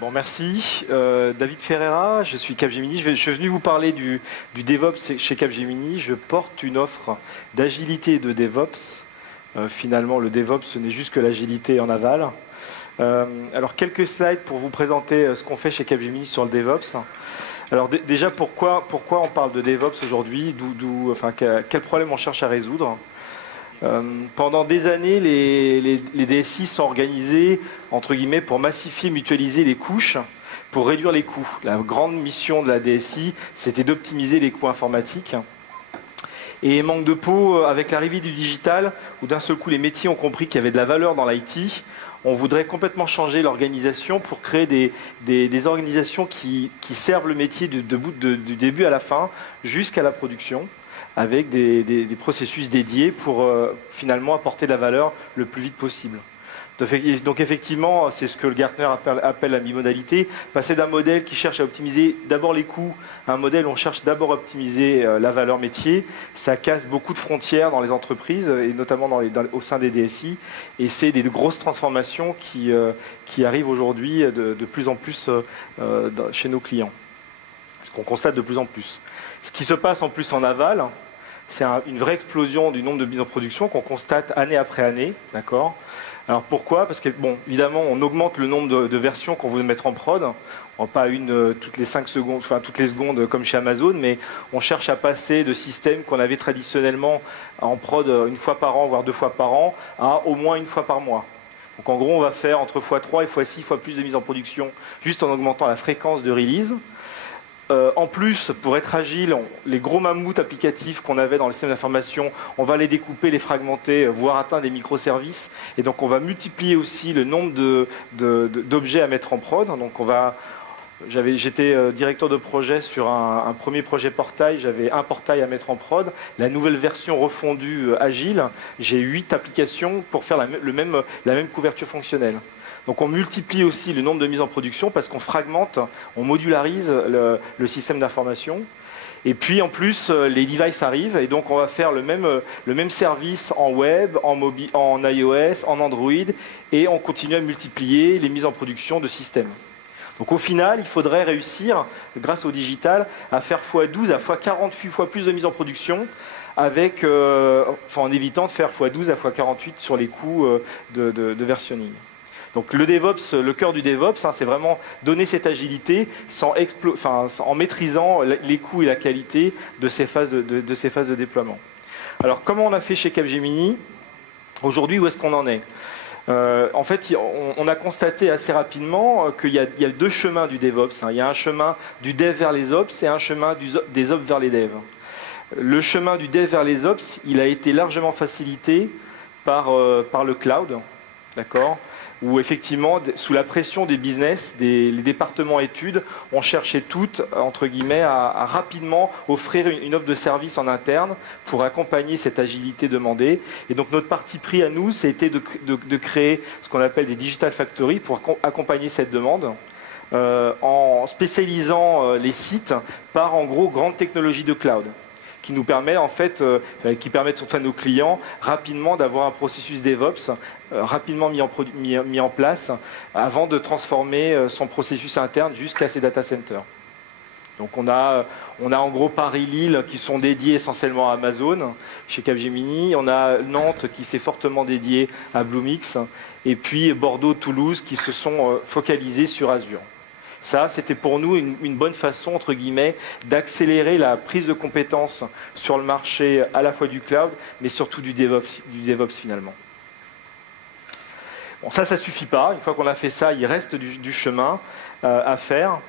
Bon, merci. David Ferreira, je suis Capgemini. Je suis venu vous parler du DevOps chez Capgemini. Je porte une offre d'agilité et de DevOps. Finalement, le DevOps, ce n'est juste que l'agilité en aval. Alors, quelques slides pour vous présenter ce qu'on fait chez Capgemini sur le DevOps. Alors, déjà, pourquoi on parle de DevOps aujourd'hui? Quel problème on cherche à résoudre? Pendant des années, les DSI sont organisés, entre guillemets, pour massifier, mutualiser les couches, pour réduire les coûts. La grande mission de la DSI, c'était d'optimiser les coûts informatiques. Et manque de peau, avec l'arrivée du digital, où d'un seul coup, les métiers ont compris qu'il y avait de la valeur dans l'IT, on voudrait complètement changer l'organisation pour créer des organisations qui servent le métier du début à la fin, jusqu'à la production, avec des processus dédiés pour finalement apporter de la valeur le plus vite possible. Donc effectivement, c'est ce que le Gartner appelle la bimodalité, passer d'un modèle qui cherche à optimiser d'abord les coûts à un modèle où on cherche d'abord à optimiser la valeur métier. Ça casse beaucoup de frontières dans les entreprises, et notamment au sein des DSI, et c'est des grosses transformations qui arrivent aujourd'hui de plus en plus chez nos clients. Ce qu'on constate de plus en plus. Ce qui se passe en plus en aval, c'est une vraie explosion du nombre de mises en production qu'on constate année après année, d'accord ? Alors pourquoi? Parce que, bon, évidemment, on augmente le nombre de versions qu'on veut mettre en prod. On pas une toutes les 5 secondes, enfin toutes les secondes comme chez Amazon, mais on cherche à passer de systèmes qu'on avait traditionnellement en prod une fois par an, voire 2 fois par an, à au moins 1 fois par mois. Donc en gros, on va faire entre x3 et x6 fois plus de mise en production, juste en augmentant la fréquence de release. En plus, pour être agile, les gros mammouths applicatifs qu'on avait dans le système d'information, on va les découper, les fragmenter, voire atteindre des microservices. Et donc, on va multiplier aussi le nombre d'objets à mettre en prod. Donc, j'étais directeur de projet sur un premier projet portail. J'avais un portail à mettre en prod. La nouvelle version refondue agile, j'ai 8 applications pour faire la même couverture fonctionnelle. Donc on multiplie aussi le nombre de mises en production parce qu'on fragmente, on modularise le système d'information. Et puis en plus, les devices arrivent et donc on va faire le même service en web, en iOS, en Android, et on continue à multiplier les mises en production de systèmes. Donc au final, il faudrait réussir, grâce au digital, à faire x12 à x48 fois plus de mises en production, en évitant de faire x12 à x48 sur les coûts de versionning. Donc le DevOps, le cœur du DevOps, c'est vraiment donner cette agilité en maîtrisant les coûts et la qualité de ces phases de déploiement. Alors comment on a fait chez Capgemini? Aujourd'hui, où est-ce qu'on en est? En fait, on a constaté assez rapidement qu'il y a 2 chemins du DevOps. Il y a un chemin du Dev vers les Ops et un chemin des Ops vers les Devs. Le chemin du Dev vers les Ops, il a été largement facilité par le cloud, d'accord, où effectivement, sous la pression des business, les départements études, on cherchait toutes, entre guillemets, à rapidement offrir une offre de service en interne pour accompagner cette agilité demandée. Et donc notre parti pris à nous, c'était de créer ce qu'on appelle des Digital Factory pour accompagner cette demande, en spécialisant les sites par, en gros, grandes technologies de cloud, qui nous permet qui permettent surtout à nos clients rapidement d'avoir un processus DevOps rapidement mis en place avant de transformer son processus interne jusqu'à ses data centers. Donc on a en gros Paris-Lille qui sont dédiés essentiellement à Amazon chez Capgemini, on a Nantes qui s'est fortement dédié à Bluemix, et puis Bordeaux-Toulouse qui se sont focalisés sur Azure. Ça, c'était pour nous une bonne façon, entre guillemets, d'accélérer la prise de compétences sur le marché à la fois du cloud, mais surtout du DevOps finalement. Bon, ça suffit pas. Une fois qu'on a fait ça, il reste du chemin à faire.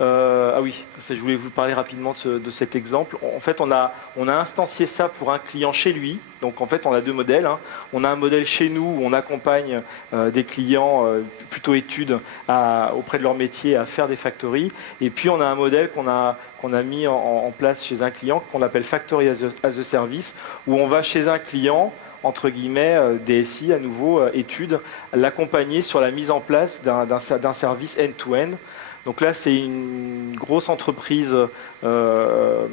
Ah oui, je voulais vous parler rapidement de cet exemple. En fait, on a instancié ça pour un client chez lui. Donc en fait, on a 2 modèles. On a un modèle chez nous où on accompagne des clients plutôt études auprès de leur métier à faire des factories. Et puis on a un modèle qu'on a mis en place chez un client qu'on appelle Factory as a Service, où on va chez un client, entre guillemets, DSI, à nouveau, études, l'accompagner sur la mise en place d'un service end-to-end. Donc là, c'est une grosse entreprise de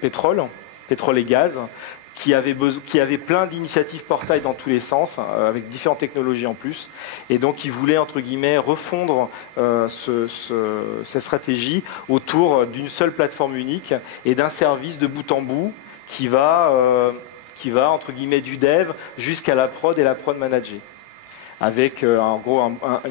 pétrole et gaz, qui avait plein d'initiatives portail dans tous les sens, avec différentes technologies en plus. Et donc, ils voulaient, entre guillemets, refondre cette stratégie autour d'une seule plateforme unique et d'un service de bout en bout qui va entre guillemets, du dev jusqu'à la prod et la prod managée, avec en gros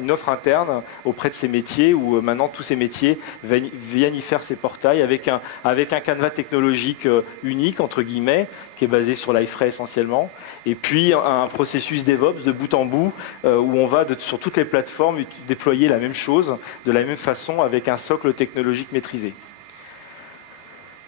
une offre interne auprès de ces métiers où maintenant tous ces métiers viennent y faire ces portails avec un canevas technologique unique, entre guillemets, qui est basé sur l'iFray essentiellement, et puis un processus DevOps de bout en bout où on va sur toutes les plateformes déployer la même chose de la même façon avec un socle technologique maîtrisé.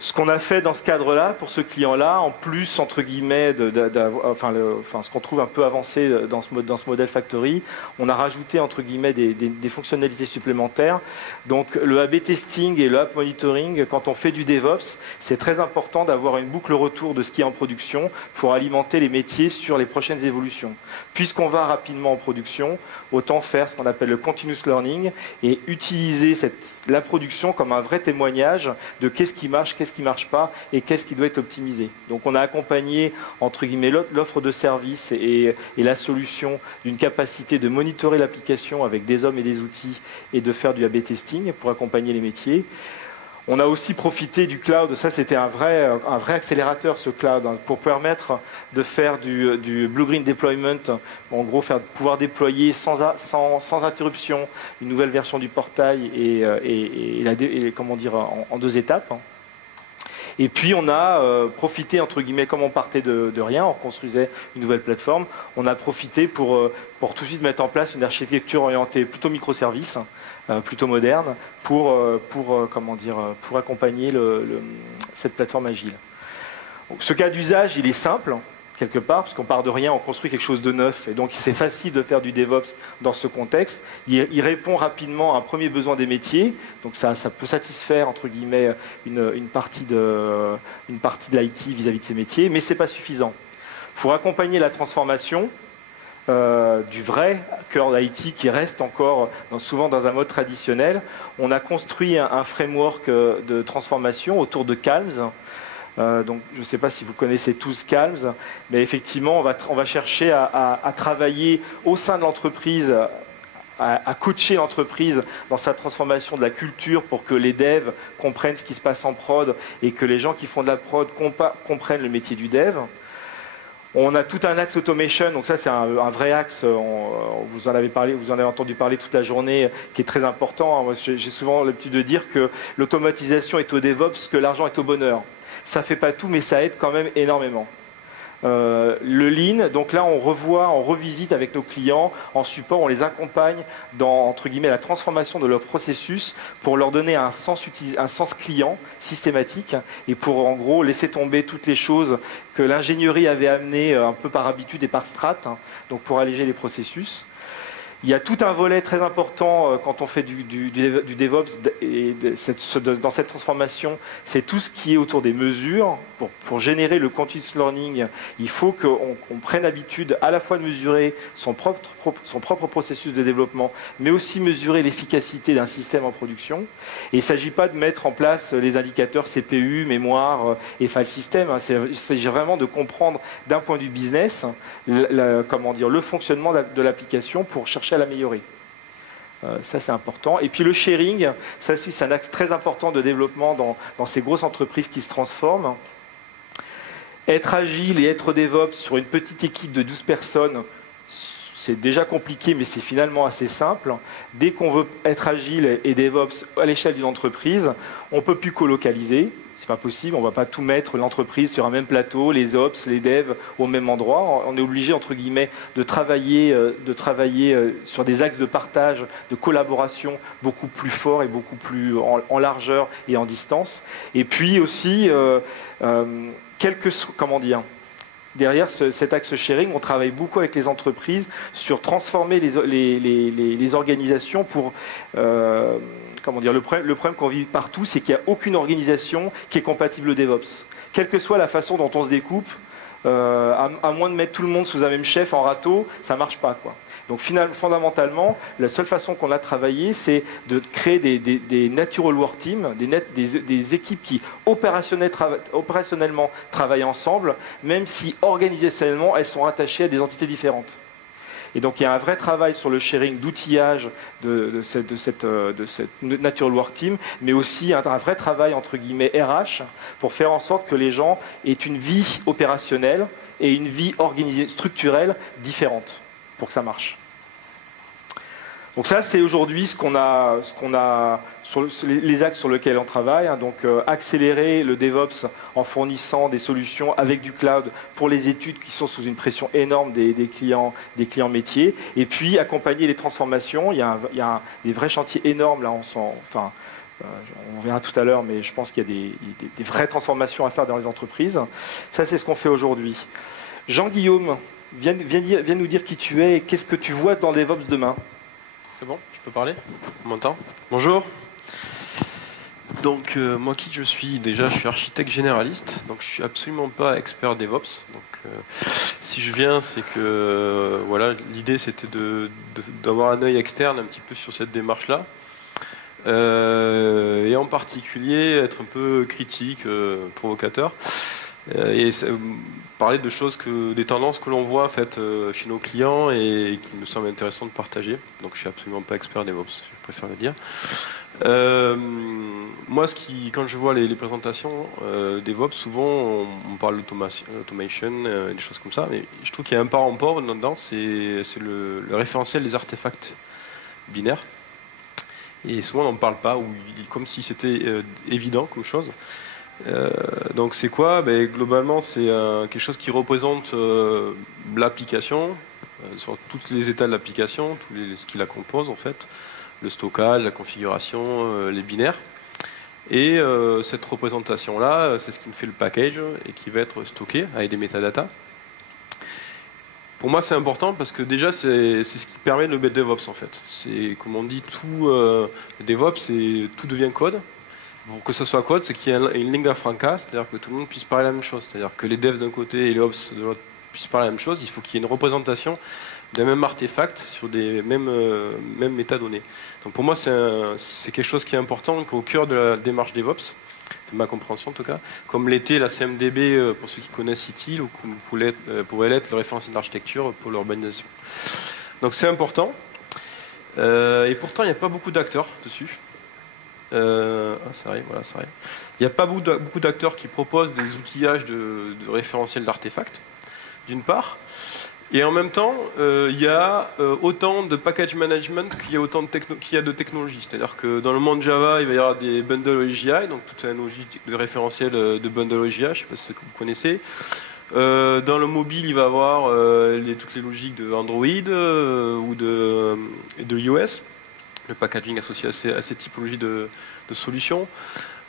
Ce qu'on a fait dans ce cadre-là, pour ce client-là, en plus, entre guillemets, ce qu'on trouve un peu avancé dans ce modèle factory, on a rajouté, entre guillemets, des fonctionnalités supplémentaires. Donc, le A/B testing et le app monitoring, quand on fait du DevOps, c'est très important d'avoir une boucle retour de ce qui est en production pour alimenter les métiers sur les prochaines évolutions. Puisqu'on va rapidement en production, autant faire ce qu'on appelle le continuous learning et utiliser la production comme un vrai témoignage de qu'est-ce qui marche, qu'est-ce qui ne marche pas et qu'est-ce qui doit être optimisé. Donc on a accompagné entre guillemets l'offre de service et la solution d'une capacité de monitorer l'application avec des hommes et des outils et de faire du A/B testing pour accompagner les métiers. On a aussi profité du cloud, ça c'était un vrai accélérateur ce cloud, pour permettre de faire du blue-green deployment, en gros pouvoir déployer sans interruption une nouvelle version du portail comment dire, en 2 étapes. Et puis on a profité, entre guillemets, comme on partait de rien, on construisait une nouvelle plateforme, on a profité pour tout de suite mettre en place une architecture orientée plutôt microservices, plutôt moderne, pour accompagner cette plateforme agile. Donc, ce cas d'usage, il est simple, quelque part, parce qu'on part de rien, on construit quelque chose de neuf, et donc c'est facile de faire du DevOps dans ce contexte. Il répond rapidement à un premier besoin des métiers, donc ça peut satisfaire, entre guillemets, une partie de l'IT vis-à-vis de ces métiers, mais ce n'est pas suffisant. Pour accompagner la transformation du vrai cœur d'IT qui reste encore souvent dans un mode traditionnel, on a construit un framework de transformation autour de Calms. Donc, je ne sais pas si vous connaissez tous Calms, mais effectivement, on va chercher à travailler au sein de l'entreprise, à coacher l'entreprise dans sa transformation de la culture pour que les devs comprennent ce qui se passe en prod et que les gens qui font de la prod comprennent le métier du dev. On a tout un axe automation, donc ça c'est un vrai axe, vous en avez entendu parler toute la journée, qui est très important. Moi, j'ai souvent l'habitude de dire que l'automatisation est au DevOps, que l'argent est au bonheur. Ça ne fait pas tout, mais ça aide quand même énormément. Le Lean, donc là on revisite avec nos clients en support, on les accompagne dans, entre guillemets, la transformation de leur processus pour leur donner un sens client systématique et pour en gros laisser tomber toutes les choses que l'ingénierie avait amenées un peu par habitude et par strat, donc pour alléger les processus. Il y a tout un volet très important quand on fait du DevOps et dans cette transformation, c'est tout ce qui est autour des mesures. Pour générer le continuous learning, il faut qu'on prenne l'habitude à la fois de mesurer son propre processus de développement, mais aussi mesurer l'efficacité d'un système en production. Et il ne s'agit pas de mettre en place les indicateurs CPU, mémoire et file system. Il s'agit vraiment de comprendre d'un point de vue business le fonctionnement de l'application pour chercher à l'améliorer. Ça, c'est important. Et puis le sharing, ça aussi, c'est un axe très important de développement dans ces grosses entreprises qui se transforment. Être agile et être DevOps sur une petite équipe de 12 personnes, c'est déjà compliqué, mais c'est finalement assez simple. Dès qu'on veut être agile et DevOps à l'échelle d'une entreprise, on ne peut plus colocaliser. C'est pas possible, on ne va pas tout mettre l'entreprise sur un même plateau, les ops, les devs au même endroit. On est obligé, entre guillemets, de travailler sur des axes de partage, de collaboration beaucoup plus forts et beaucoup plus en largeur et en distance. Et puis aussi, derrière cet axe sharing, on travaille beaucoup avec les entreprises sur transformer les organisations pour... le problème qu'on vit partout, c'est qu'il n'y a aucune organisation qui est compatible au DevOps. Quelle que soit la façon dont on se découpe, à moins de mettre tout le monde sous un même chef en râteau, ça ne marche pas, quoi. Donc fondamentalement, la seule façon qu'on a travaillé, c'est de créer des natural work teams, des équipes qui opérationnellement travaillent ensemble, même si organisationnellement, elles sont rattachées à des entités différentes. Et donc il y a un vrai travail sur le sharing d'outillage de cette Natural Work Team, mais aussi un vrai travail entre guillemets RH pour faire en sorte que les gens aient une vie opérationnelle et une vie organisée, structurelle différente pour que ça marche. Donc ça, c'est aujourd'hui ce qu'on a sur les axes sur lesquels on travaille. Hein. Donc accélérer le DevOps en fournissant des solutions avec du cloud pour les études qui sont sous une pression énorme des clients métiers. Et puis accompagner les transformations. Il y a des vrais chantiers énormes là. On verra tout à l'heure, mais je pense qu'il y a des vraies transformations à faire dans les entreprises. Ça, c'est ce qu'on fait aujourd'hui. Jean-Guillaume, viens nous dire qui tu es et qu'est-ce que tu vois dans DevOps demain. C'est bon, je peux parler? On m'entend? Bonjour. Donc moi qui je suis? Déjà je suis architecte généraliste, donc je suis absolument pas expert DevOps. Donc si je viens, c'est que voilà, l'idée c'était d'avoir un œil externe un petit peu sur cette démarche-là. Et en particulier être un peu critique, provocateur. Et parler de choses, des tendances que l'on voit en fait, chez nos clients et qui me semblent intéressantes de partager. Donc je suis absolument pas expert DevOps, je préfère le dire. Moi, quand je vois les présentations DevOps, souvent on parle d'automation, des choses comme ça, mais je trouve qu'il y a un parent pauvre là-dedans, c'est le référentiel des artefacts binaires. Et souvent on n'en parle pas, comme si c'était évident comme chose. Donc c'est quoi? Globalement c'est quelque chose qui représente l'application, sur tous les états de l'application, ce qui la compose en fait, le stockage, la configuration, les binaires. Et cette représentation là, c'est ce qui me fait le package et qui va être stocké avec des métadatas. Pour moi c'est important parce que déjà c'est ce qui permet le DevOps en fait. C'est comme on dit, tout le DevOps, tout devient code. Pour que ce soit code, c'est qu'il y a une lingua franca, c'est-à-dire que tout le monde puisse parler la même chose. C'est-à-dire que les devs d'un côté et les ops de l'autre puissent parler la même chose. Il faut qu'il y ait une représentation d'un même artefact sur des mêmes métadonnées. Donc pour moi, c'est quelque chose qui est important, au cœur de la démarche DevOps, de ma compréhension en tout cas, comme l'était la CMDB pour ceux qui connaissent ITIL, ou comme pourrait l'être le référentiel d'architecture pour l'urbanisation. Donc c'est important. Et pourtant, il n'y a pas beaucoup d'acteurs dessus. Ça arrive, voilà, ça arrive. Il n'y a pas beaucoup d'acteurs qui proposent des outillages de référentiels d'artefacts, d'une part. Et en même temps, il y a autant de package management qu'il y a de technologies. C'est-à-dire que dans le monde Java, il va y avoir des bundles OGI, donc toute une logique de référentiel de bundle OGI, je ne sais pas si vous connaissez. Dans le mobile, il va y avoir toutes les logiques de Android ou de iOS. Le packaging associé à ces typologies de solutions.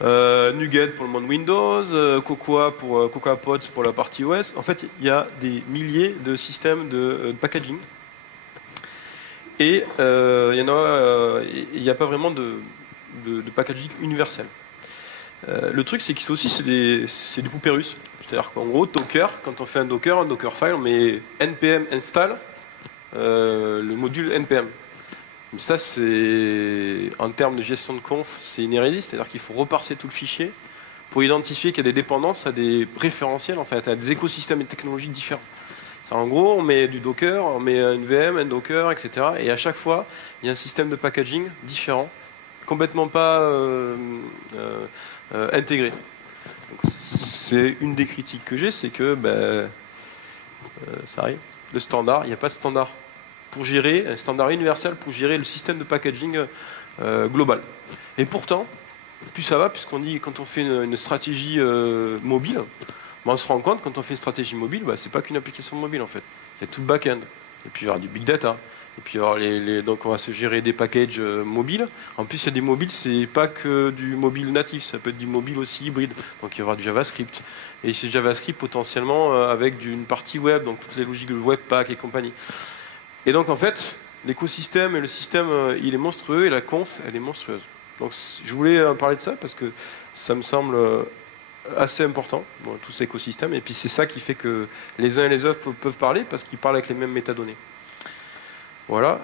NuGet pour le monde Windows, Cocoa Pods pour la partie OS. En fait, il y a des milliers de systèmes de packaging. Et il n'y a pas vraiment de packaging universel. Le truc, c'est que c'est des poupées russes. C'est-à-dire qu'en gros, Docker, quand on fait un Dockerfile, on met npm install le module npm. Mais ça, c'est en termes de gestion de conf, c'est une hérésie, c'est-à-dire qu'il faut reparser tout le fichier pour identifier qu'il y a des dépendances à des référentiels, en fait, à des écosystèmes technologiques différents. En gros, on met du Docker, on met une VM, un Docker, etc. Et à chaque fois, il y a un système de packaging différent, complètement pas intégré. C'est une des critiques que j'ai, c'est que ça arrive. Le standard, il n'y a pas de standard pour gérer, un standard universel pour gérer le système de packaging global. Et pourtant, plus ça va, puisqu'on dit quand on fait une stratégie mobile, on se rend compte quand on fait une stratégie mobile, c'est pas qu'une application mobile en fait. Il y a tout le back-end, et puis il y aura du big data, et puis alors donc on va se gérer des packages mobiles. En plus, il y a des mobiles, c'est pas que du mobile natif, ça peut être du mobile aussi hybride. Donc il y aura du JavaScript. Et c'est JavaScript potentiellement avec une partie web, donc toutes les logiques de Webpack et compagnie. Et donc en fait, l'écosystème et le système, il est monstrueux et la conf, elle est monstrueuse. Donc je voulais parler de ça parce que ça me semble assez important, tout cet écosystème. Et puis c'est ça qui fait que les uns et les autres peuvent parler parce qu'ils parlent avec les mêmes métadonnées. Voilà.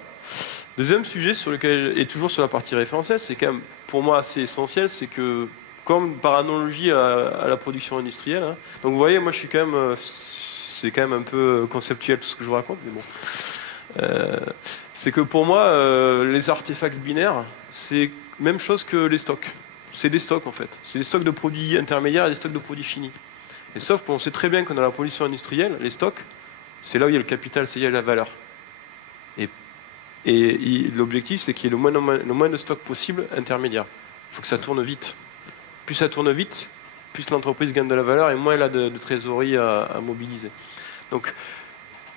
Deuxième sujet sur lequel, et toujours sur la partie référentielle, c'est quand même pour moi assez essentiel, c'est que, comme par analogie à la production industrielle, hein, donc vous voyez, moi je suis quand même, c'est quand même un peu conceptuel tout ce que je vous raconte, mais bon. C'est que pour moi, les artefacts binaires, c'est même chose que les stocks. C'est des stocks en fait. C'est des stocks de produits intermédiaires et des stocks de produits finis. Et sauf qu'on sait très bien que dans la production industrielle, les stocks, c'est là où il y a le capital, c'est là où il y a la valeur. Et l'objectif, c'est qu'il y ait le moins de stocks possible intermédiaire. Il faut que ça tourne vite. Plus ça tourne vite, plus l'entreprise gagne de la valeur et moins elle a de trésorerie à mobiliser. Donc,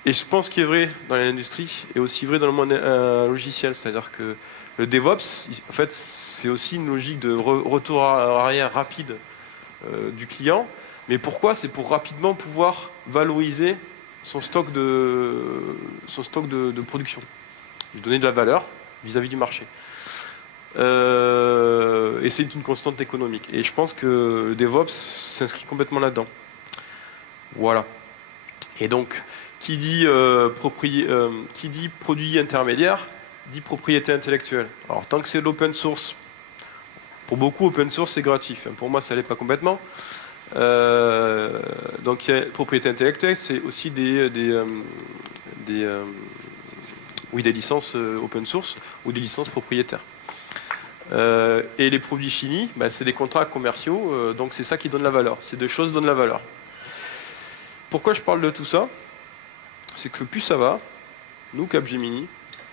et je pense qu'il est vrai dans l'industrie et aussi vrai dans le monde logiciel. C'est-à-dire que le DevOps, en fait, c'est aussi une logique de retour arrière rapide du client. Mais pourquoi? C'est pour rapidement pouvoir valoriser son stock de production. Lui donner de la valeur vis-à-vis du marché. Et c'est une constante économique. Et je pense que le DevOps s'inscrit complètement là-dedans. Voilà. Et donc, qui dit produit intermédiaire, dit propriété intellectuelle. Alors, tant que c'est de l'open source, pour beaucoup, open source, c'est gratuit. Enfin, pour moi, ça ne l'est pas complètement. Donc, propriété intellectuelle, c'est aussi des licences open source ou des licences propriétaires. Et les produits finis, bah, c'est des contrats commerciaux, donc c'est ça qui donne la valeur. Ces deux choses donnent la valeur. Pourquoi je parle de tout ça? C'est que plus ça va, nous, Capgemini,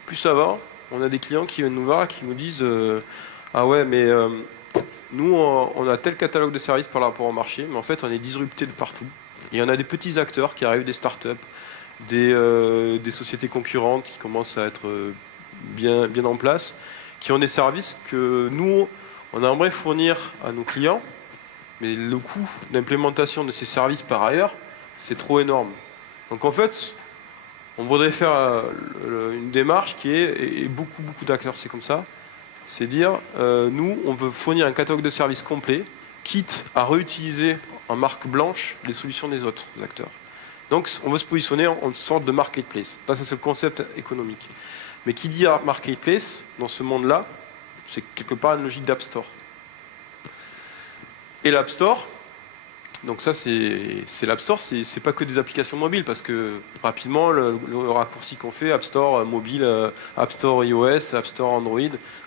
plus ça va, on a des clients qui viennent nous voir et qui nous disent ah ouais, mais nous, on a tel catalogue de services par rapport au marché, mais en fait, on est disrupté de partout. Et on a des petits acteurs qui arrivent, des startups, des sociétés concurrentes qui commencent à être bien en place, qui ont des services que nous, on aimerait fournir à nos clients, mais le coût d'implémentation de ces services par ailleurs, c'est trop énorme. Donc en fait, on voudrait faire une démarche qui est, et beaucoup d'acteurs c'est comme ça, c'est dire, nous, on veut fournir un catalogue de services complet, quitte à réutiliser en marque blanche les solutions des autres acteurs. Donc on veut se positionner en sorte de marketplace. Ça c'est le concept économique. Mais qui dit marketplace, dans ce monde-là, c'est quelque part une logique d'App Store. Et l'App Store, donc ça c'est l'App Store, c'est pas que des applications mobiles, parce que rapidement, le raccourci qu'on fait, App Store mobile, App Store iOS, App Store Android,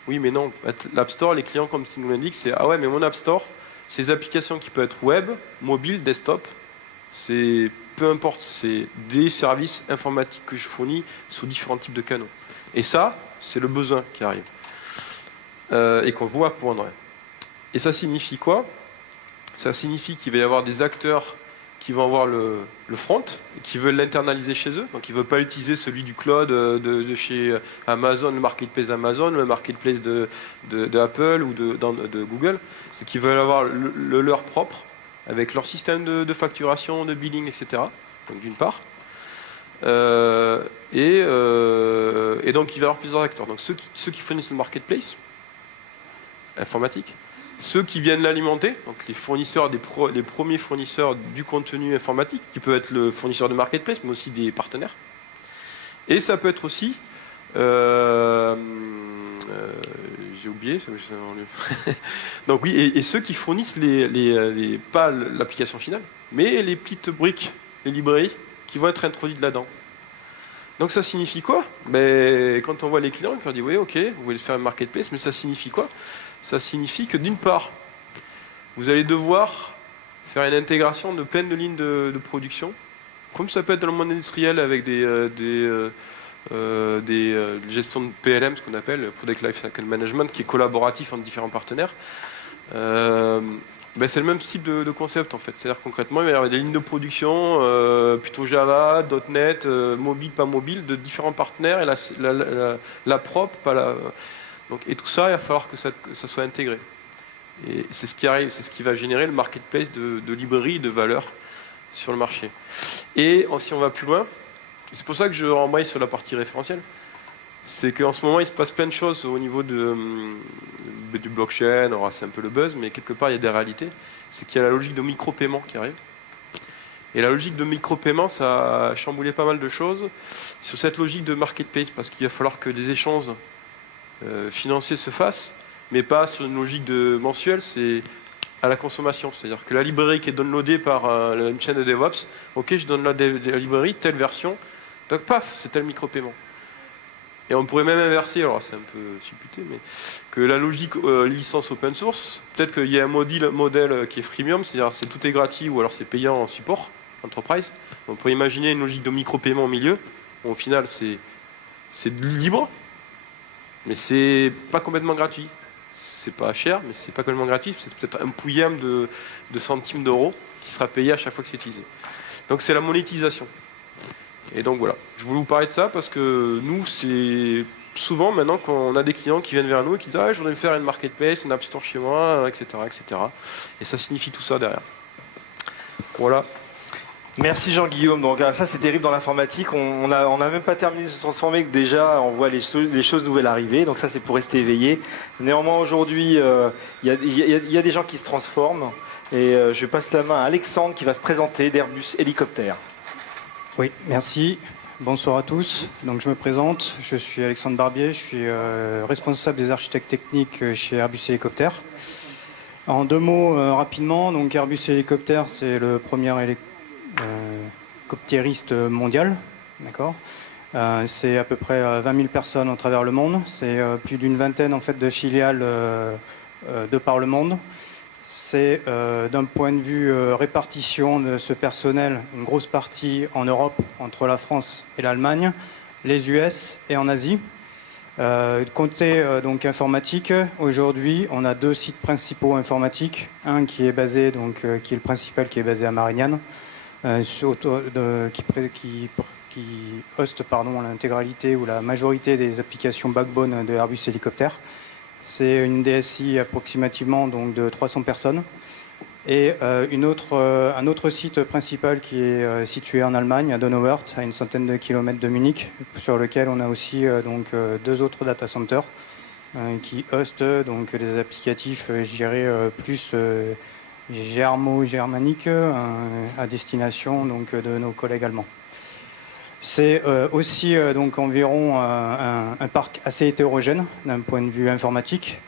oui mais non, l'App Store, les clients comme ils nous l'indiquent, c'est ah ouais mais mon App Store, c'est des applications qui peuvent être web, mobile, desktop, c'est peu importe, c'est des services informatiques que je fournis sous différents types de canaux. Et ça, c'est le besoin qui arrive. Et qu'on voit pour Android. Et ça signifie quoi? Ça signifie qu'il va y avoir des acteurs qui vont avoir le front, et qui veulent l'internaliser chez eux. Donc ils ne veulent pas utiliser celui du cloud de chez Amazon, le marketplace d'Amazon, le marketplace de Apple ou de Google. C'est qu'ils veulent avoir le leur propre, avec leur système de facturation, de billing, etc. Donc d'une part. Et donc il va y avoir plusieurs acteurs. Donc ceux qui fournissent le marketplace informatique, ceux qui viennent l'alimenter, donc les fournisseurs, les premiers fournisseurs du contenu informatique, qui peut être le fournisseur de marketplace, mais aussi des partenaires. Et ça peut être aussi j'ai oublié. Donc oui, et ceux qui fournissent pas l'application finale, mais les petites briques, les librairies qui vont être introduites là-dedans. Donc ça signifie quoi? Ben, quand on voit les clients, on leur dit oui, ok, vous voulez faire un marketplace, mais ça signifie quoi? Ça signifie que d'une part, vous allez devoir faire une intégration de plein de lignes de production, comme ça peut être dans le monde industriel avec des gestions de PLM, ce qu'on appelle Product Lifecycle Management, qui est collaboratif entre différents partenaires. Ben c'est le même type de concept en fait. C'est-à-dire concrètement, il va y avoir des lignes de production plutôt Java, .NET, mobile, pas mobile, de différents partenaires, et la propre, pas la... Donc, et tout ça, il va falloir que ça soit intégré. Et c'est ce qui arrive, c'est ce qui va générer le marketplace de librairies de valeur sur le marché. Et si on va plus loin, c'est pour ça que je rembraye sur la partie référentielle, c'est qu'en ce moment, il se passe plein de choses au niveau du blockchain. Alors, c'est un peu le buzz, mais quelque part, il y a des réalités. C'est qu'il y a la logique de micro-paiement qui arrive. Et la logique de micro-paiement, ça a chamboulé pas mal de choses sur cette logique de marketplace, parce qu'il va falloir que des échanges financiers se fassent, mais pas sur une logique de mensuel, c'est à la consommation. C'est-à-dire que la librairie qui est downloadée par une chaîne de DevOps, ok, je donne la librairie, telle version, donc paf, c'est tel micro-paiement. Et on pourrait même inverser, alors c'est un peu supputé, mais que la logique licence open source, peut-être qu'il y a un modèle qui est freemium, c'est-à-dire c'est tout est gratuit ou alors c'est payant en support, enterprise. On pourrait imaginer une logique de micro-paiement au milieu. Bon, au final, c'est libre, mais c'est pas complètement gratuit. C'est pas cher, mais c'est pas complètement gratuit. C'est peut-être un pouillème de centimes d'euros qui sera payé à chaque fois que c'est utilisé. Donc c'est la monétisation. Et donc voilà, je voulais vous parler de ça parce que nous, c'est souvent maintenant qu'on a des clients qui viennent vers nous et qui disent ah, je voudrais faire une marketplace, une app store chez moi, etc., etc. Et ça signifie tout ça derrière. Voilà. Merci Jean-Guillaume. Donc ça c'est terrible dans l'informatique. On n'a même pas terminé de se transformer que déjà on voit les choses nouvelles arriver. Donc ça c'est pour rester éveillé. Néanmoins aujourd'hui il y a des gens qui se transforment. Et je passe la main à Alexandre qui va se présenter d'Airbus Hélicoptère. Oui, merci. Bonsoir à tous. Donc je me présente. Je suis Alexandre Barbier. Je suis responsable des architectes techniques chez Airbus Hélicoptère. En deux mots rapidement. Donc Airbus Hélicoptère c'est le premier hélicoptériste mondial, d'accord. C'est à peu près 20 000 personnes à travers le monde. C'est plus d'une vingtaine en fait de filiales de par le monde. C'est d'un point de vue répartition de ce personnel, une grosse partie en Europe entre la France et l'Allemagne, les US et en Asie. Côté donc informatique, aujourd'hui on a deux sites principaux informatiques, un qui est basé qui est le principal qui est basé à Marignane. Qui hoste l'intégralité ou la majorité des applications backbone de Airbus Hélicoptère. C'est une DSI approximativement donc, de 300 personnes. Et un autre site principal qui est situé en Allemagne, à Donauwörth, à une centaine de kilomètres de Munich, sur lequel on a aussi deux autres data centers qui hostent donc, des applicatifs, je dirais, plus germanique à destination donc, de nos collègues allemands. C'est aussi donc environ un parc assez hétérogène d'un point de vue informatique.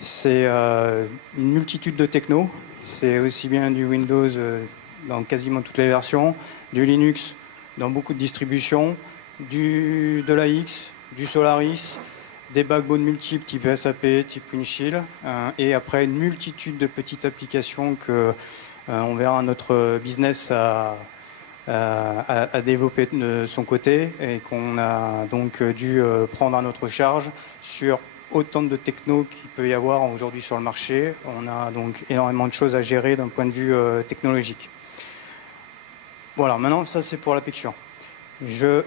C'est une multitude de technos. C'est aussi bien du Windows dans quasiment toutes les versions, du Linux dans beaucoup de distributions, de l'AX, du Solaris, des backbones multiples type SAP, type Windchill, et après une multitude de petites applications que on verra notre business à développer de son côté et qu'on a donc dû prendre à notre charge sur autant de technos qu'il peut y avoir aujourd'hui sur le marché. On a donc énormément de choses à gérer d'un point de vue technologique. Voilà, maintenant ça c'est pour la picture. Je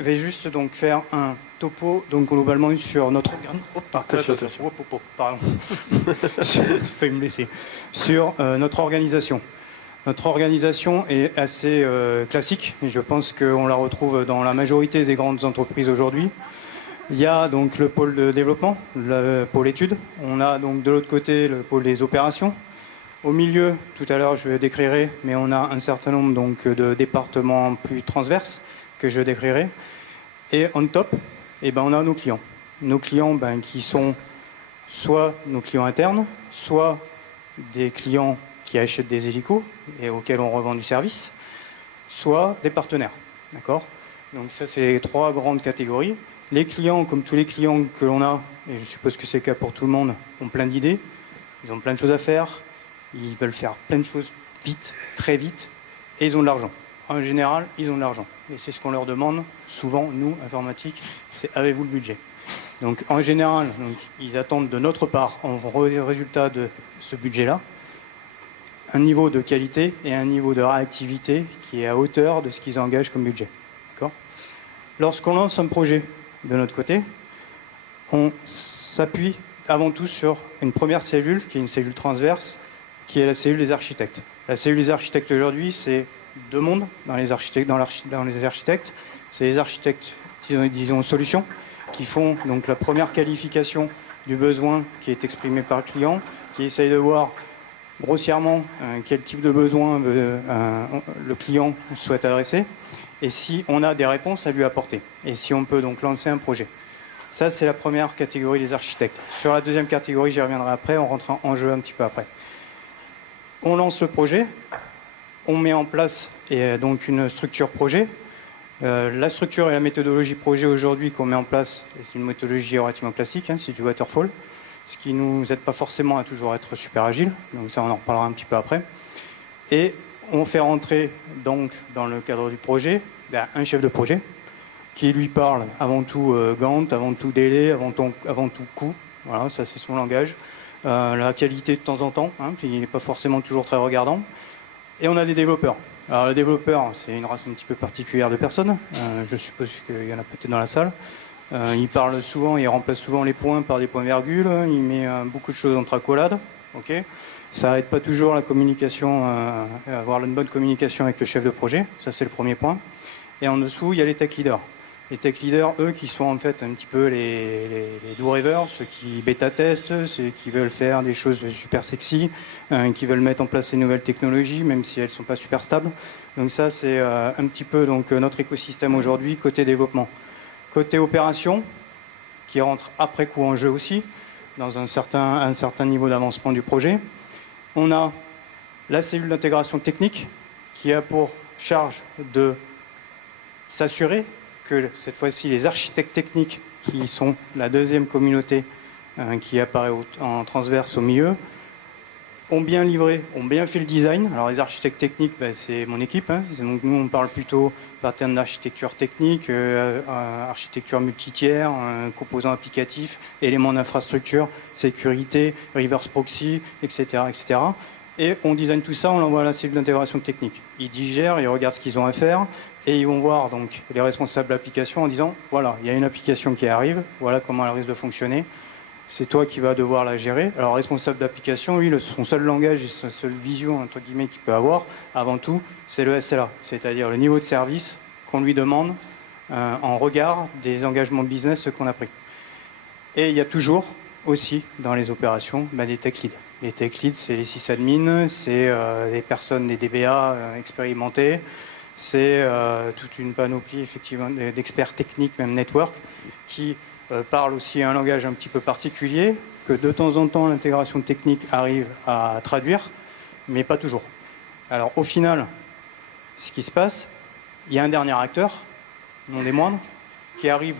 vais juste donc faire un topo donc globalement sur notre failli me blesser. Sur notre organisation. Notre organisation est assez classique et je pense qu'on la retrouve dans la majorité des grandes entreprises aujourd'hui. Il y a donc le pôle de développement, le pôle études. On a donc de l'autre côté le pôle des opérations. Au milieu, tout à l'heure je décrirai, mais on a un certain nombre donc, de départements plus transverses que je décrirai. Et on top, eh ben, on a nos clients. Nos clients qui sont soit nos clients internes, soit des clients qui achètent des hélicos et auxquels on revend du service, soit des partenaires. D'accord ? Donc ça, c'est les trois grandes catégories. Les clients, comme tous les clients que l'on a, et je suppose que c'est le cas pour tout le monde, ont plein d'idées, ils ont plein de choses à faire, ils veulent faire plein de choses vite, très vite, et ils ont de l'argent. En général, ils ont de l'argent. Et c'est ce qu'on leur demande, souvent, nous, informatique, c'est avez-vous le budget ? Donc en général, donc, ils attendent de notre part, en résultat de ce budget-là, un niveau de qualité et un niveau de réactivité qui est à hauteur de ce qu'ils engagent comme budget. D'accord ? Lorsqu'on lance un projet de notre côté, on s'appuie avant tout sur une première cellule, qui est une cellule transverse, qui est la cellule des architectes. La cellule des architectes aujourd'hui, c'est deux mondes dans les architectes. C'est les architectes, disons, solutions, qui font donc la première qualification du besoin qui est exprimé par le client, qui essaye de voir grossièrement quel type de besoin le client souhaite adresser et si on a des réponses à lui apporter et si on peut donc lancer un projet. Ça, c'est la première catégorie des architectes. Sur la deuxième catégorie, j'y reviendrai après, on rentre en jeu un petit peu après. On lance le projet, on met en place donc une structure projet. La structure et la méthodologie projet aujourd'hui qu'on met en place, c'est une méthodologie relativement classique, c'est du waterfall, ce qui ne nous aide pas forcément à toujours être super agile, donc ça on en reparlera un petit peu après. Et on fait rentrer donc dans le cadre du projet un chef de projet qui lui parle avant tout Gantt, avant tout délai, avant tout coût, voilà, ça c'est son langage. La qualité de temps en temps, qui n'est pas forcément toujours très regardant. Et on a des développeurs. Alors le développeur, c'est une race un petit peu particulière de personnes. Je suppose qu'il y en a peut-être dans la salle. Il parle souvent, il remplace souvent les points par des points-virgules. Il met beaucoup de choses entre accolades. Okay, ça n'aide pas toujours la communication, avoir une bonne communication avec le chef de projet. Ça, c'est le premier point. Et en dessous, il y a les tech leaders. Les tech leaders, eux, qui sont en fait un petit peu les do rêveurs, ceux qui bêta-testent, ceux qui veulent faire des choses super sexy, qui veulent mettre en place ces nouvelles technologies, même si elles ne sont pas super stables. Donc ça, c'est un petit peu donc, notre écosystème aujourd'hui, côté développement. Côté opération, qui rentre après coup en jeu aussi, dans un certain niveau d'avancement du projet. On a la cellule d'intégration technique, qui a pour charge de s'assurer que cette fois-ci les architectes techniques, qui sont la deuxième communauté qui apparaît en transverse au milieu, ont bien livré, ont bien fait le design. Alors les architectes techniques, c'est mon équipe. Donc nous on parle plutôt pattern d'architecture technique, architecture multitiers, composants applicatifs, éléments d'infrastructure, sécurité, reverse proxy, etc., etc. Et on design tout ça, on l'envoie à la cellule d'intégration technique. Ils digèrent, ils regardent ce qu'ils ont à faire, et ils vont voir donc les responsables d'application en disant voilà, il y a une application qui arrive, voilà comment elle risque de fonctionner. C'est toi qui vas devoir la gérer. Alors, responsable d'application, lui, son seul langage et sa seule vision, entre guillemets, qu'il peut avoir, avant tout, c'est le SLA, c'est-à-dire le niveau de service qu'on lui demande en regard des engagements business qu'on a pris. Et il y a toujours aussi, dans les opérations, des tech leads. Les tech leads, c'est les sysadmins, c'est des personnes, des DBA expérimentés, c'est toute une panoplie, effectivement, d'experts techniques, même network, qui parle aussi un langage un petit peu particulier, que de temps en temps l'intégration technique arrive à traduire, mais pas toujours. Alors au final, ce qui se passe, il y a un dernier acteur, non des moindres, qui arrive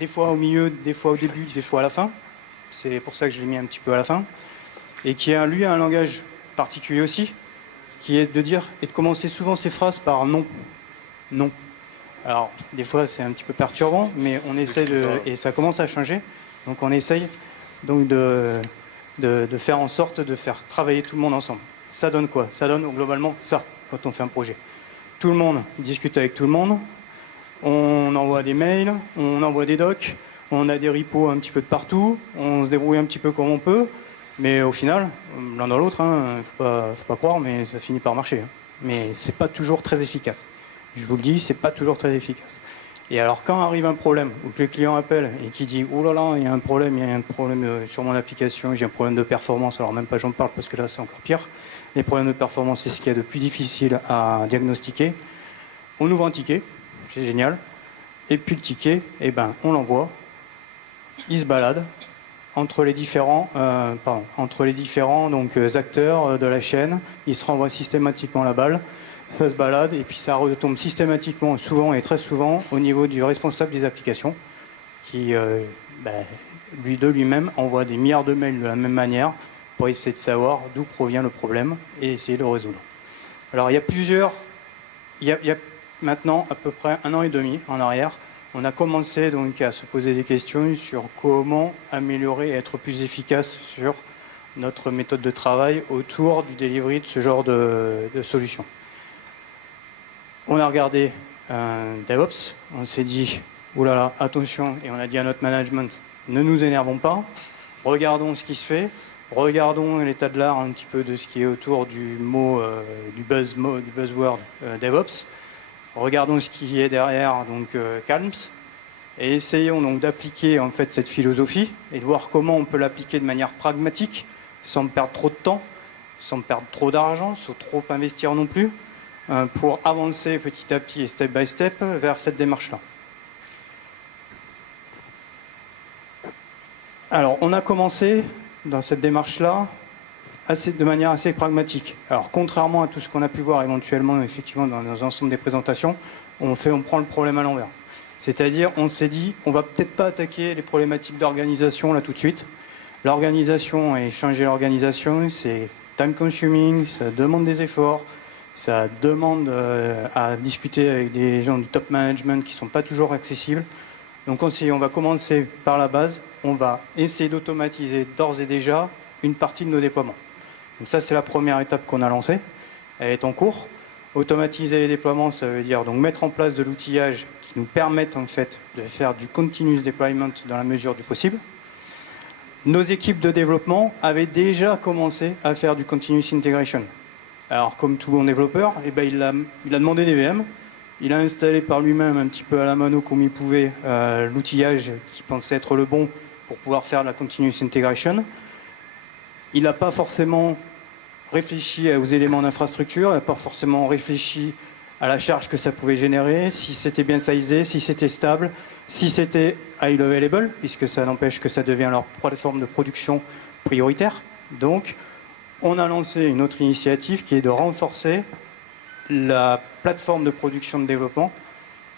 des fois au milieu, des fois au début, des fois à la fin. C'est pour ça que je l'ai mis un petit peu à la fin. Et qui a, lui, un langage particulier aussi, qui est de dire et de commencer souvent ses phrases par non. Non. Alors, des fois, c'est un petit peu perturbant, mais on essaie de... Et ça commence à changer. Donc, on essaye donc de faire en sorte de faire travailler tout le monde ensemble. Ça donne quoi? Ça donne globalement ça, quand on fait un projet. Tout le monde discute avec tout le monde. On envoie des mails, on envoie des docs, on a des repos un petit peu de partout, on se débrouille un petit peu comme on peut. Mais au final, l'un dans l'autre, faut pas croire, mais ça finit par marcher. Mais c'est pas toujours très efficace. Je vous le dis, c'est pas toujours très efficace. Et alors, quand arrive un problème, ou que le client appelle et qui dit « Oh là là, il y a un problème sur mon application, j'ai un problème de performance », alors même pas j'en parle parce que là, c'est encore pire. Les problèmes de performance, c'est ce qu'il y a de plus difficile à diagnostiquer. On ouvre un ticket, c'est génial. Et puis le ticket, on l'envoie, il se balade entre les différents, donc, acteurs de la chaîne. Il se renvoie systématiquement la balle. Ça se balade et puis ça retombe systématiquement, souvent et très souvent, au niveau du responsable des applications, qui, de lui-même, envoie des milliards de mails de la même manière pour essayer de savoir d'où provient le problème et essayer de le résoudre. Alors il y a maintenant à peu près 1 an et demi en arrière, on a commencé donc à se poser des questions sur comment améliorer et être plus efficace sur notre méthode de travail autour du delivery de ce genre de solutions. On a regardé DevOps, on s'est dit, oulala, attention, et on a dit à notre management, ne nous énervons pas, regardons ce qui se fait, regardons l'état de l'art un petit peu de ce qui est autour du buzzword DevOps, regardons ce qui est derrière, donc Calms, et essayons donc d'appliquer en fait cette philosophie et de voir comment on peut l'appliquer de manière pragmatique, sans perdre trop de temps, sans perdre trop d'argent, sans trop investir non plus, pour avancer petit à petit et step by step vers cette démarche-là. Alors, on a commencé dans cette démarche-là de manière assez pragmatique. Alors, contrairement à tout ce qu'on a pu voir éventuellement, effectivement, dans l'ensemble des présentations, on prend le problème à l'envers. C'est-à-dire, on s'est dit, on va peut-être pas attaquer les problématiques d'organisation là tout de suite. L'organisation et changer l'organisation, c'est time consuming, ça demande des efforts, ça demande à discuter avec des gens du top management qui ne sont pas toujours accessibles. Donc on s'est dit, on va commencer par la base, on va essayer d'automatiser d'ores et déjà une partie de nos déploiements. Donc ça, c'est la première étape qu'on a lancée. Elle est en cours. Automatiser les déploiements, ça veut dire donc mettre en place de l'outillage qui nous permette en fait de faire du continuous deployment dans la mesure du possible. Nos équipes de développement avaient déjà commencé à faire du continuous integration. Alors, comme tout bon développeur, eh ben, il a demandé des VM. Il a installé par lui-même, un petit peu à la mano comme il pouvait, l'outillage qui pensait être le bon pour pouvoir faire la continuous integration. Il n'a pas forcément réfléchi aux éléments d'infrastructure, il n'a pas forcément réfléchi à la charge que ça pouvait générer, si c'était bien sizé, si c'était stable, si c'était high available, puisque ça n'empêche que ça devient leur plateforme de production prioritaire. Donc, on a lancé une autre initiative qui est de renforcer la plateforme de production de développement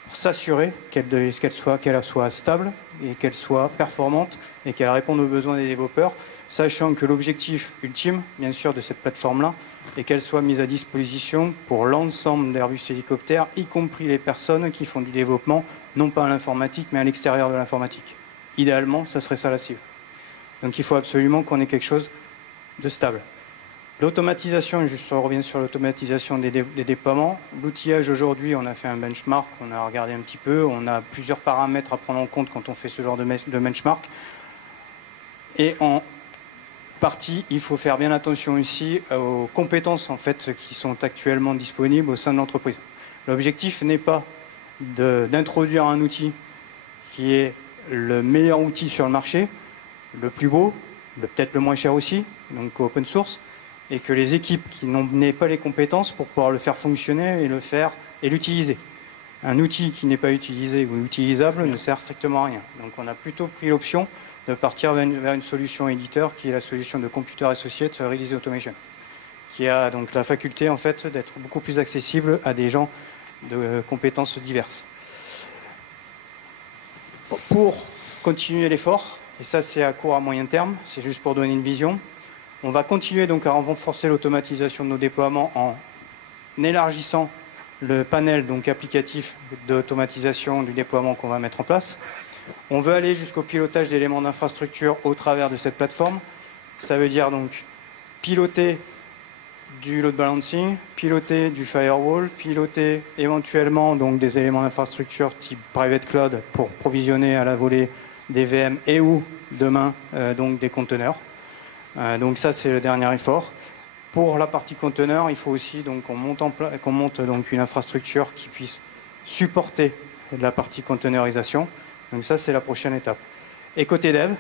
pour s'assurer qu'elle soit stable et qu'elle soit performante et qu'elle réponde aux besoins des développeurs, sachant que l'objectif ultime, bien sûr, de cette plateforme-là, est qu'elle soit mise à disposition pour l'ensemble d'Airbus Hélicoptères, y compris les personnes qui font du développement, non pas à l'informatique, mais à l'extérieur de l'informatique. Idéalement, ça serait ça la cible. Donc il faut absolument qu'on ait quelque chose de stable. L'automatisation, je reviens sur l'automatisation des déploiements. L'outillage aujourd'hui, on a fait un benchmark, on a regardé un petit peu, on a plusieurs paramètres à prendre en compte quand on fait ce genre de benchmark. Et en partie, il faut faire bien attention ici aux compétences en fait, qui sont actuellement disponibles au sein de l'entreprise. L'objectif n'est pas d'introduire un outil qui est le meilleur outil sur le marché, le plus beau, peut-être le moins cher aussi, donc open source, et que les équipes qui n'aient pas les compétences pour pouvoir le faire fonctionner et l'utiliser. Un outil qui n'est pas utilisé ou utilisable ne sert strictement à rien. Donc on a plutôt pris l'option de partir vers une solution éditeur qui est la solution de Computer Associates Release Automation, qui a donc la faculté en fait d'être beaucoup plus accessible à des gens de compétences diverses. Pour continuer l'effort, et ça c'est à court à moyen terme, c'est juste pour donner une vision, on va continuer donc à renforcer l'automatisation de nos déploiements en élargissant le panel donc applicatif d'automatisation du déploiement qu'on va mettre en place. On veut aller jusqu'au pilotage d'éléments d'infrastructure au travers de cette plateforme. Ça veut dire donc piloter du load balancing, piloter du firewall, piloter éventuellement donc des éléments d'infrastructure type private cloud pour provisionner à la volée des VM et ou demain donc des conteneurs. Donc ça c'est le dernier effort. Pour la partie conteneur, il faut aussi donc qu'on monte donc une infrastructure qui puisse supporter la partie containerisation. Donc ça c'est la prochaine étape. Et côté dev,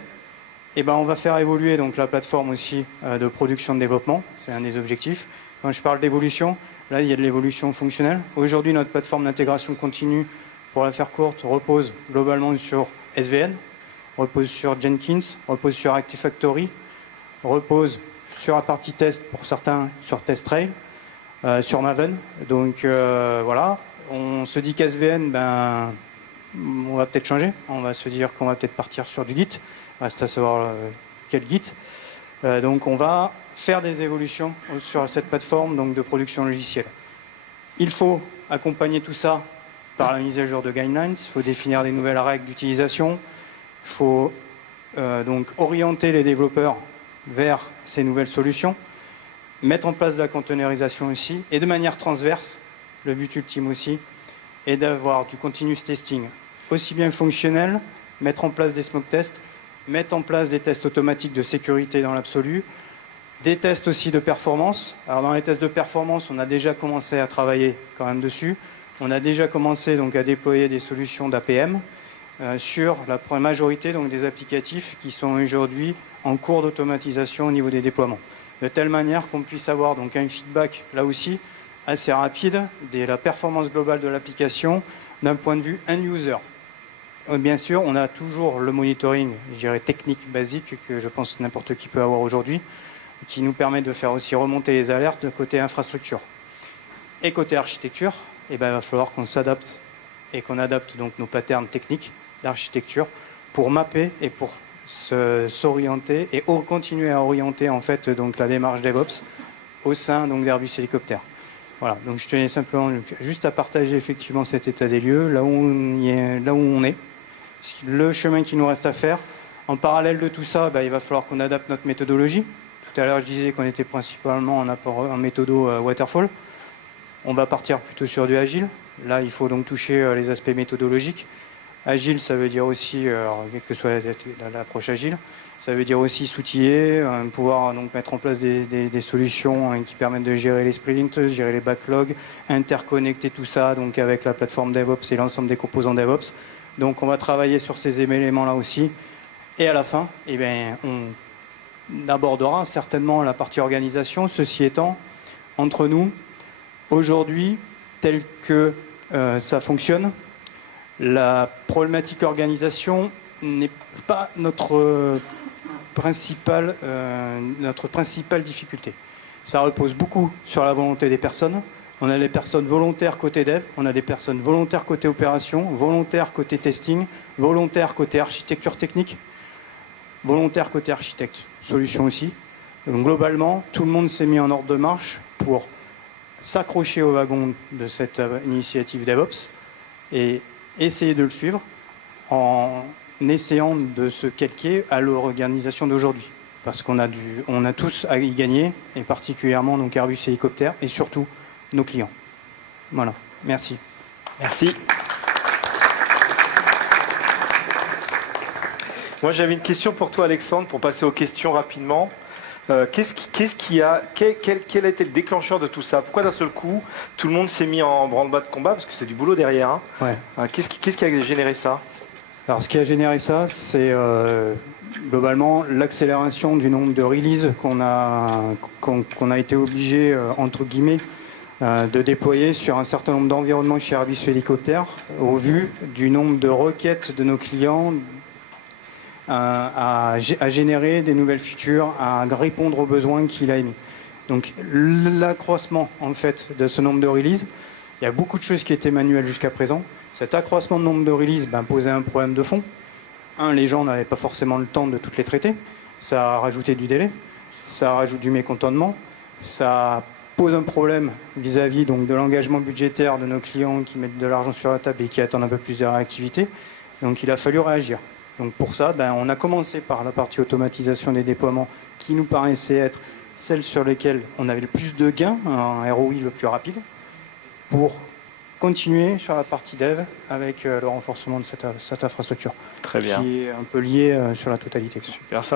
eh ben, on va faire évoluer donc la plateforme aussi de production de développement. C'est un des objectifs. Quand je parle d'évolution, là il y a de l'évolution fonctionnelle. Aujourd'hui notre plateforme d'intégration continue, pour la faire courte, repose globalement sur SVN, repose sur Jenkins, repose sur Actifactory, repose sur la partie test pour certains sur TestRail, sur Maven. Donc voilà, on se dit qu'SVN, ben, on va peut-être changer. On va se dire qu'on va peut-être partir sur du Git. Reste à savoir quel Git. Donc on va faire des évolutions sur cette plateforme donc de production logicielle. Il faut accompagner tout ça par la mise à jour de guidelines. Il faut définir des nouvelles règles d'utilisation. Il faut donc orienter les développeurs vers ces nouvelles solutions, mettre en place de la containerisation aussi, et de manière transverse, le but ultime aussi est d'avoir du continuous testing, aussi bien fonctionnel, mettre en place des smoke tests, mettre en place des tests automatiques de sécurité dans l'absolu, des tests aussi de performance. Alors dans les tests de performance, on a déjà commencé à travailler quand même dessus, on a déjà commencé donc à déployer des solutions d'APM sur la majorité donc des applicatifs qui sont aujourd'hui en cours d'automatisation au niveau des déploiements. de telle manière qu'on puisse avoir donc un feedback, là aussi, assez rapide de la performance globale de l'application d'un point de vue end-user. Bien sûr, on a toujours le monitoring, je dirais technique basique, que je pense que n'importe qui peut avoir aujourd'hui, qui nous permet de faire aussi remonter les alertes de côté infrastructure. Et côté architecture, il va falloir qu'on s'adapte et qu'on adapte donc nos patterns techniques d'architecture pour mapper et pour s'orienter et continuer à orienter en fait donc la démarche DevOps au sein donc d'Airbus Hélicoptère. Voilà, donc je tenais simplement juste à partager effectivement cet état des lieux, là où on est, le chemin qu'il nous reste à faire. En parallèle de tout ça, il va falloir qu'on adapte notre méthodologie. Tout à l'heure, je disais qu'on était principalement en méthodo waterfall. On va partir plutôt sur du agile. Là, il faut donc toucher les aspects méthodologiques. Agile, ça veut dire aussi, quelle que soit l'approche agile, ça veut dire aussi s'outiller, pouvoir donc mettre en place des solutions qui permettent de gérer les sprints, gérer les backlogs, interconnecter tout ça donc avec la plateforme DevOps et l'ensemble des composants DevOps. Donc on va travailler sur ces éléments-là aussi. Et à la fin, on abordera certainement la partie organisation. Ceci étant, entre nous, aujourd'hui, tel que ça fonctionne, la problématique organisation n'est pas notre principale difficulté. Ça repose beaucoup sur la volonté des personnes. On a des personnes volontaires côté dev, on a des personnes volontaires côté opération, volontaires côté testing, volontaires côté architecture technique, volontaires côté architecte, solution aussi. Donc globalement, tout le monde s'est mis en ordre de marche pour s'accrocher au wagon de cette initiative DevOps et essayer de le suivre en essayant de se calquer à l'organisation d'aujourd'hui. Parce qu'on a tous à y gagner, et particulièrement donc Airbus Hélicoptère, et surtout nos clients. Voilà, merci. Merci. Moi, j'avais une question pour toi, Alexandre, pour passer aux questions rapidement. Quel a été le déclencheur de tout ça? Pourquoi d'un seul coup, tout le monde s'est mis en branle-bas de combat? Parce que c'est du boulot derrière. Hein. Ouais. Qu'est-ce qui a généré ça? Alors, ce qui a généré ça, c'est globalement l'accélération du nombre de releases qu'on a été obligé, entre guillemets, de déployer sur un certain nombre d'environnements chez Airbus Hélicoptère, au vu du nombre de requêtes de nos clients à générer des nouvelles features, à répondre aux besoins qu'il a émis. Donc l'accroissement en fait de ce nombre de releases, il y a beaucoup de choses qui étaient manuelles jusqu'à présent. Cet accroissement de nombre de releases posait un problème de fond. Les gens n'avaient pas forcément le temps de toutes les traiter. Ça a rajouté du délai, ça rajoute du mécontentement, ça pose un problème vis-à-vis donc de l'engagement budgétaire de nos clients qui mettent de l'argent sur la table et qui attendent un peu plus de réactivité. Donc il a fallu réagir. Donc pour ça, on a commencé par la partie automatisation des déploiements qui nous paraissait être celle sur lesquelles on avait le plus de gains, un ROI le plus rapide, pour continuer sur la partie dev avec le renforcement de cette infrastructure. Très bien. Qui est un peu lié sur la totalité. Super, c'est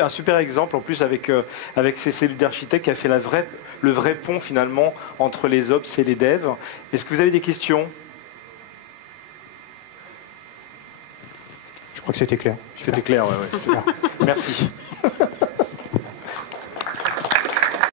un super exemple en plus avec ces cellules d'architectes qui a fait le vrai pont finalement entre les ops et les devs. Est-ce que vous avez des questions? Je crois que c'était clair. C'était clair, ouais, c'était clair. Merci.